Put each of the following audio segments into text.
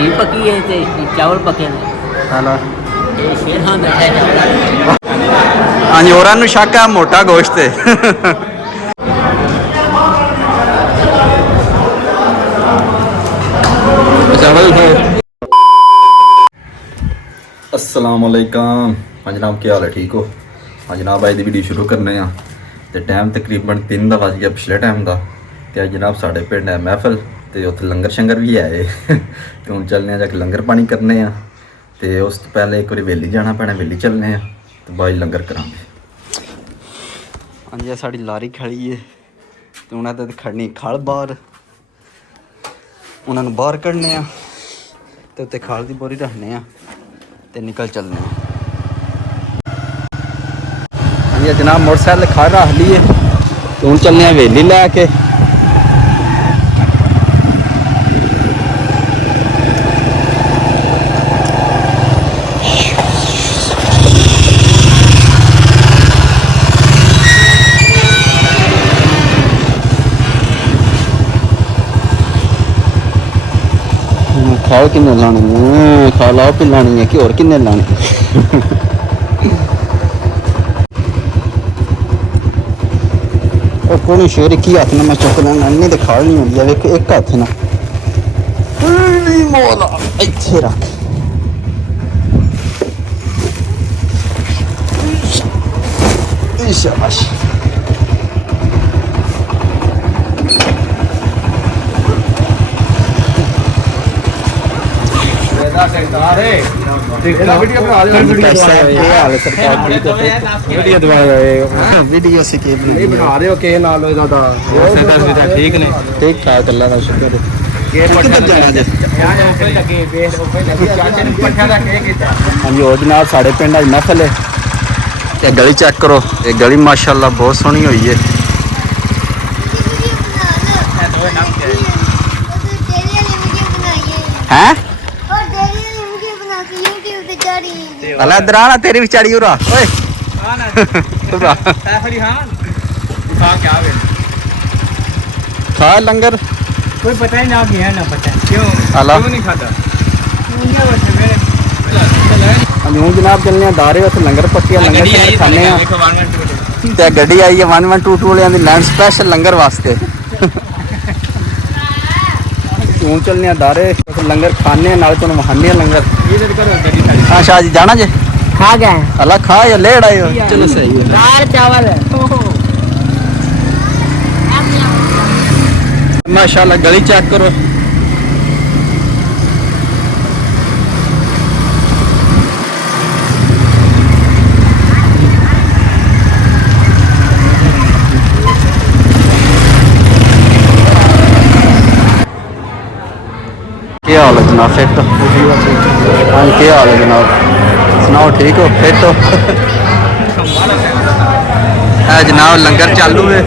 हली पकी है ते चावल पके ने हेलो ये शेर खान बैठा है हाँ जी होरां नूं शक है मोटा गोश्त है चावल अस्सलाम वालेकुम हाँ जनाब क्या हाल है ठीक हो हाँ जनाब अज दी वीडियो शुरू करने तो टाइम तकरीबन 3 दा वज गया पिछले टाइम का तो अज जनाब साढ़े पिंड है महफिल तो उत्थे लंगर शंगर भी है तो हम चलने जाके लंगर पानी करने तो उस तो पहले एक बार वेली जाना पैना वेली चलने तो बाद लंगर करांगे हाँ जी साड़ी लारी खड़ी है तो उन्हें तो खड़नी खल बाहर उन्होंने बाहर कढ़ने तो उत्ते खाल की बोरी रखने तो निकल चलने हाँ जी जनाब मोटरसाइकिल खड़ रख लिए तो हूँ चलने हवेली लैके खाओ किन्ने लानी है खा लाओ पी लानी है कि और किन्ने लानी और कौन शेर एक ही हाथ ना मैं चुक लेना इन्नी तो खाल नहीं होंगी वेख एक हाथ ना मोला इत्थे रख शाबाश वीडियो से के बना रहे हो के नाल ज्यादा ठीक ने ठीक ठाक अल्लाह दा शुक्र किधर जाना जे हां जी और जनाब साढ़े पिंड अज महफिल है ये गली चेक करो ये गली माशाल्लाह बहुत सोहनी हुई है हैं अल्लाह इधर आना तेरी भी चढ़ी उरा ओए उरा खा लंगर कोई पता ही ना गया ना पता क्यों नहीं खाता हूँ जनाब चलने दारे उस लंगर पक्के लंगर खाने गड्डी आई है 1122 वाले लैंड स्पैशल लंगर वास्ते हूँ चलने दारे लंगर खाने नाल तुम वहाने लंगर हाँ शाह जी जाना जे खा गए अल्लाह खा या लेड़ आए चलो सही है दाल चावल माशाल्लाह गली चेक करो क्या हाल है जनाब फिट हाँ क्या हाल है जनाब सुनाओ ठीक हो फिट हो है जनाब लंगर चालू है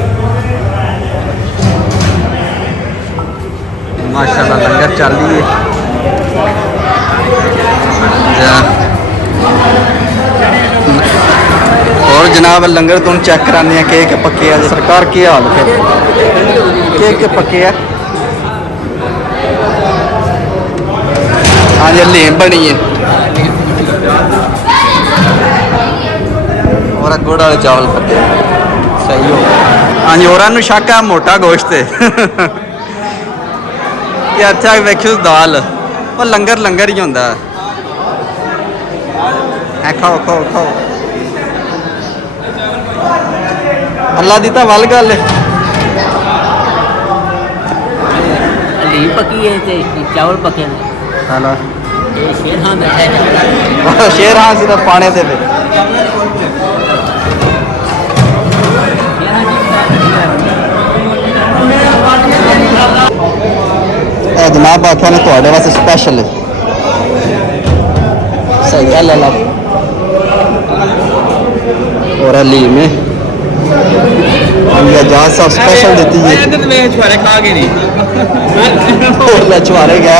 माशाल्लाह लंगर चालू है और जनाब लंगर तुम चेक कराने के पक्के है सरकार की हाल फिर के पक्के है हाँ जी हलीम बनी है और गुड़ वाले चावल पके सही हो हाँ जी होरां नूं शक है मोटा गोश्त है ये अच्छा वेखियो दाल और लंगर लंगर ही होंदा है खाओ खाओ खाओ अल्लाह दी तां वल गल हली पकी है ते चावल पके ने हेलो ये शेर खान बैठा है शेर हाँ सिर्फ पाने दे जनाब आख्या ने थोड़े वास्ते स्पेशल है सही गल है और हलीम है जहाज साहब स्पेशल देती है छुआरे गया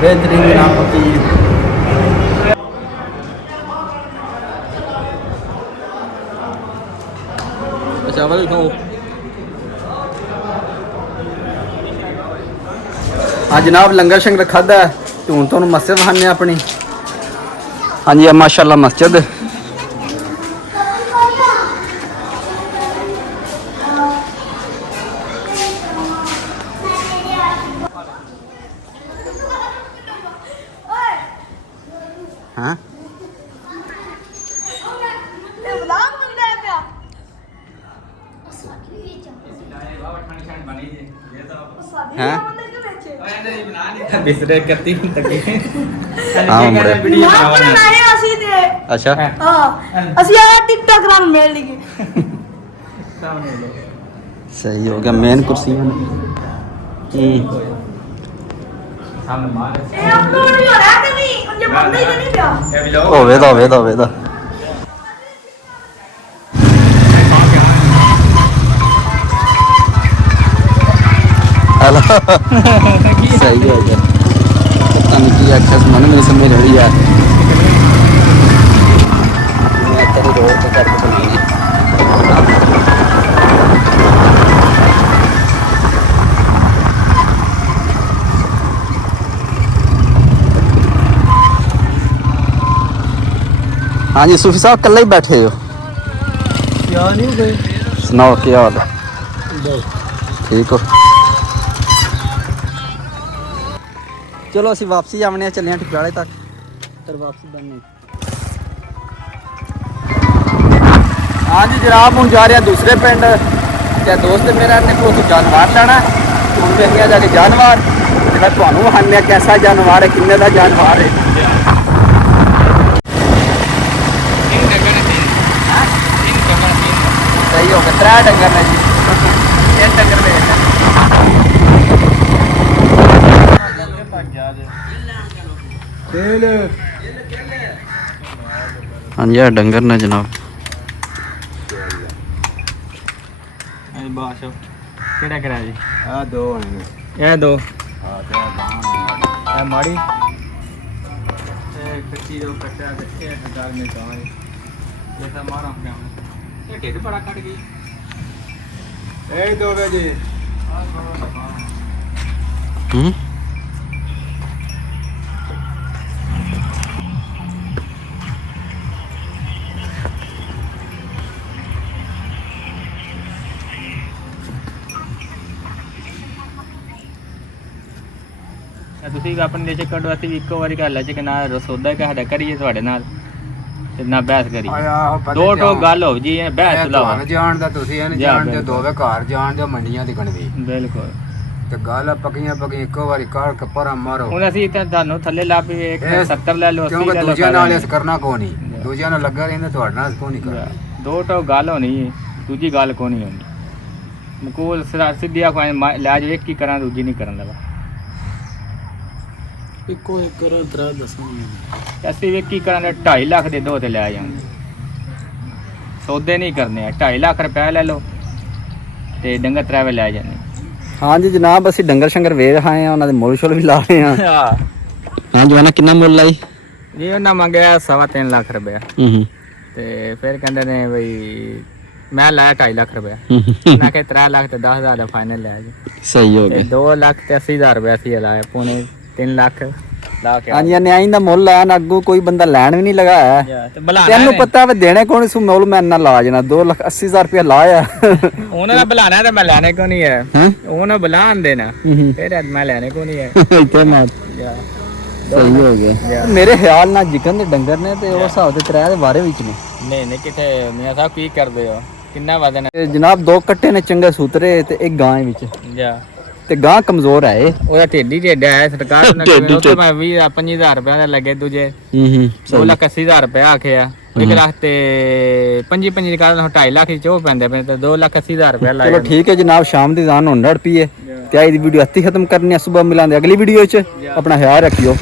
बेहतरीन नाम पकी ਚਾਵਲ ਖਾਓ। हाँ जनाब लंगर शंगर खादा है तो हूँ तुहानू मस्जिद विखाने अपनी। हाँ जी माशाल्लाह मस्जिद हाँ बिसरे करती तकी हाँ मुड़े अच्छा सही हो गया मेन कुर्सी होवे दा हेलो सही हो गया पता नहीं की आख्या सुना मेरी समझ रही यार तेरे रोड पे करके बोली हाँ जी सूफी साहब कल ही बैठे हो क्या नहीं गए सुनाओ क्या हाल है ठीक हो चलो असं वापसी आने चले ठिकाने तक फिर वापसी बनने हाँ जी जनाब हूँ जा रहे हैं दूसरे पिंड क्या दोस्त मेरा ने को जानवर लेना हूँ देखिए जाके जानवर मैं तुम्हें विखाने कैसा जानवर है किन्ने का जानवर है सही हो गया 3 डंगर ने जी 3 डंगर ने हाँ जी डंगर ने जनाब केड़ा करा जी दो ये दो ये माड़ी कच्ची दो कच्चा ये हजार में का है ये सब मारा हमने ये ढेर बड़ा कट गई ए दो बजे ਤੁਸੀਂ ਆਪਣੇ ਦੇ ਚ ਕੱਢੋ ਅਸੀਂ ਵੀ ਇੱਕੋ ਵਾਰੀ ਕਰ ਲੈ ਕਿ ਨਾ ਰਸੋਦਾ ਕਿ ਸਾਡਾ ਕਰੀਏ ਤੁਹਾਡੇ ਨਾਲ ਤੇ ਨਾ ਬਹਿਸ ਕਰੀਏ ਦੋ ਟੋ ਗੱਲ ਹੋ ਜੀ ਬਹਿਸ ਲਾਓ ਜਾਣਦਾ ਤੁਸੀਂ ਇਹਨੇ ਜਾਣਦੇ ਦੋਵੇਂ ਘਰ ਜਾਣਦੇ ਮੰਡੀਆਂ ਦੀ ਗਣਦੀ ਬਿਲਕੁਲ ਤੇ ਗੱਲ ਪੱਕੀਆਂ ਇੱਕੋ ਵਾਰੀ ਕਾੜ ਕੇ ਪਰਾਂ ਮਾਰੋ ਹੁਣ ਅਸੀਂ ਤਾਂ ਤੁਹਾਨੂੰ ਥੱਲੇ ਲਾ ਪਈ 170 ਲੈ ਲਓ 80 ਕਿਉਂਕਿ ਲੈ ਲਓ ਦੂਜਿਆਂ ਨਾਲ ਇਸ ਕਰਨਾ ਕੋ ਨਹੀਂ ਦੂਜਿਆਂ ਨਾਲ ਲੱਗਾ ਰਹਿੰਦਾ ਤੁਹਾਡੇ ਨਾਲ ਕੋ ਨਹੀਂ ਕਰਨਾ ਦੋ ਟੋ ਗੱਲ ਹੋਣੀ ਦੂਜੀ ਗੱਲ ਕੋ ਨਹੀਂ ਹੋਣੀ ਮਕੂਲ ਸਿੱਧੀਆ ਕੋਈ ਲੈ ਜਾਓ ਇੱਕ ਹੀ ਕਰਾਂ ਦੂਜੀ ਨਹੀਂ ਕਰਨ ਦਾ ਇੱਕੋ ਇੱਕ ਕਰਾਂ ਤਰਾ ਦੱਸਾਂ ਅਸੀਂ ਵੀ ਕੀ ਕਰਾਂਗੇ 2.5 ਲੱਖ ਦੇ ਦੋ ਤੇ ਲੈ ਜਾਵਾਂਗੇ ਸੌਦੇ ਨਹੀਂ ਕਰਨੇ ਆ 2.5 ਲੱਖ ਰੁਪਏ ਲੈ ਲਓ ਤੇ ਡੰਗਰ ਤਰਾਵੇ ਲੈ ਜਾਂਦੇ हाँ जी जनाब ਅਸੀਂ ਡੰਗਰ ਸ਼ੰਗਰ ਵੇਚ ਆਏ ਆ ਉਹਨਾਂ ਦੇ ਮੁੱਲ ਸ਼ੁੱਲ ਵੀ ਲਾ ਰਹੇ ਆ ਹਾਂ ਜਵਾਨਾ ਕਿੰਨਾ ਮੁੱਲ ਲਾਈ ਜੀ ਉਹਨਾਂ ਮੰਗਿਆ 3.5 ਲੱਖ ਰੁਪਏ ਤੇ ਫਿਰ ਕਹਿੰਦੇ ਨੇ ਬਈ ਮੈਂ ਲਾਇਆ 2.5 ਲੱਖ ਰੁਪਏ ਮੈਂ ਕਿਹਾ 3 ਲੱਖ ਤੇ 10,000 ਦਾ ਫਾਈਨਲ ਲਿਆ ਜੀ ਸਹੀ ਹੋ ਗਿਆ 2 ਲੱਖ ਤੇ 80,000 ਰੁਪਏ ਸੀ ਲਾਇਆ ਪੌਣੇ 3 ਲੱਖ ਲਾ ਕੇ ਹਾਂਜੀ ਨਿਆਈ ਦਾ ਮੁੱਲ ਲਾਇਆ ਨਾ ਅੱਗੋਂ ਕੋਈ ਬੰਦਾ ਲੈਣ ਵੀ ਨਹੀਂ ਲਗਾਇਆ ਤੇ ਬੁਲਾਣਾ ਤੈਨੂੰ ਪਤਾ ਵਾ ਦੇਣੇ ਕੋਣ ਸੂ ਮੁੱਲ ਮੈਂ ਇੰਨਾ ਲਾ ਜਣਾ 2,80,000 ਰੁਪਏ ਲਾਇਆ ਉਹਨਾਂ ਦਾ ਬੁਲਾਣਾ ਤੇ ਮੈਂ ਲੈਣੇ ਕੋ ਨਹੀਂ ਹੈ ਉਹਨਾਂ ਬੁਲਾਣ ਦੇਣਾ ਫਿਰ ਮੈਂ ਲੈਣੇ ਕੋ ਨਹੀਂ ਹੈ ਇੱਥੇ ਮਾਰ ਸਹੀ ਹੋ ਗਿਆ ਮੇਰੇ ਖਿਆਲ ਨਾਲ ਜਿਕਨ ਦੇ ਡੰਗਰ ਨੇ ਤੇ ਉਹ ਹਿਸਾਬ ਤੇ ਤਰੇ ਦੇ ਬਾਰੇ ਵਿੱਚ ਨੇ ਨਹੀਂ ਕਿਤੇ ਮੀਆਂ ਸਾਹਿਬ ਕੀ ਕਰਦੇ ਹੋ ਕਿੰਨਾ ਵਜਨ ਹੈ ਜਨਾਬ 2 ਕੱਟੇ ਨੇ ਚੰਗੇ ਸੂਤਰੇ ਤੇ ਇੱਕ ਗਾਂ ਵਿੱਚ ਜਾ ਤੇ ਗਾਂ ਕਮਜ਼ੋਰ ਹੈ ਉਹਦਾ ਢੇਡੀ ਢੇਡਾ ਹੈ ਸਰਕਾਰ ਨੇ ਉੱਥੇ ਮੈਂ 25,000 ਰੁਪਏ ਦਾ ਲੱਗੇ ਦੂਜੇ 2,80,000 ਰੁਪਏ ਆਖਿਆ 1 ਲੱਖ ਤੇ 25 ਦੀ ਕਾਰਨ 2.5 ਲੱਖ ਚ ਉਹ ਪੈਂਦੇ ਪਏ ਤੇ 2,80,000 ਰੁਪਏ ਲਾਇਆ ਚਲੋ ਠੀਕ ਹੈ ਜਨਾਬ ਸ਼ਾਮ ਦੀ ਜ਼ਾਨ ਹੁਣ ਡੜ ਪੀਏ ਤੇ ਅੱਜ ਦੀ ਵੀਡੀਓ ਇੱਥੇ ਖਤਮ ਕਰਨੀ ਹੈ ਸਵੇਰ ਮਿਲਾਂਗੇ ਅਗਲੀ ਵੀਡੀਓ 'ਚ ਆਪਣਾ ਖਿਆਲ ਰੱਖਿਓ